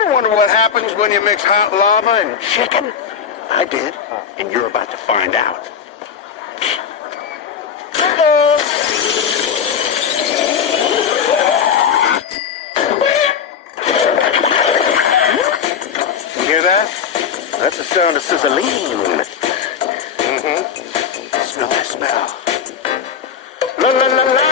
ever wonder what happens when you mix hot lava and chicken? I did, and you're about to find out. You hear that? That's the sound of sizzling. Mm-hmm. Smell that smell. La la la la!